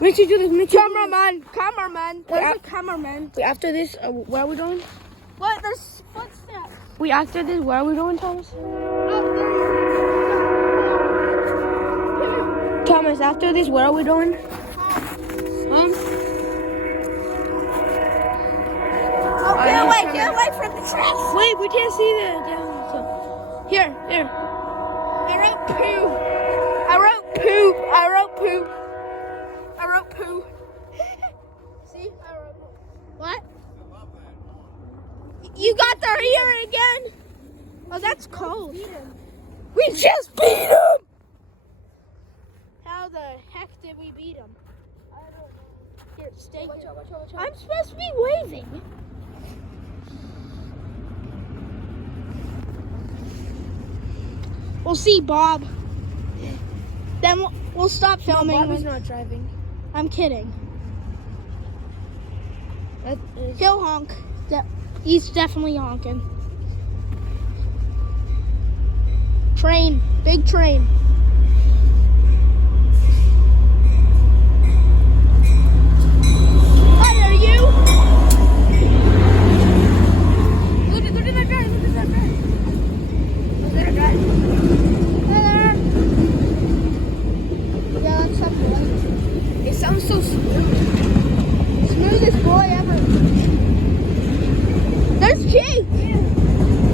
Make sure you do this. Cameraman. Where's the cameraman? Wait, after this, where are we going? What? There's footsteps. Wait, after this, where are we going, Thomas? Thomas, after this, where are we going? Get away from the trash. Wait, we can't see the. Here. I wrote poo. I wrote poo. See? I wrote poo. What? You got their ear again? Oh, that's cold. We just beat him. How the heck did we beat him? I don't know. Here, stay here. Watch out. I'm supposed to be waving. We'll see Bob. Then we'll stop filming. No, Bobby's not driving. I'm kidding. He'll honk. He's definitely honking. Train. Big train.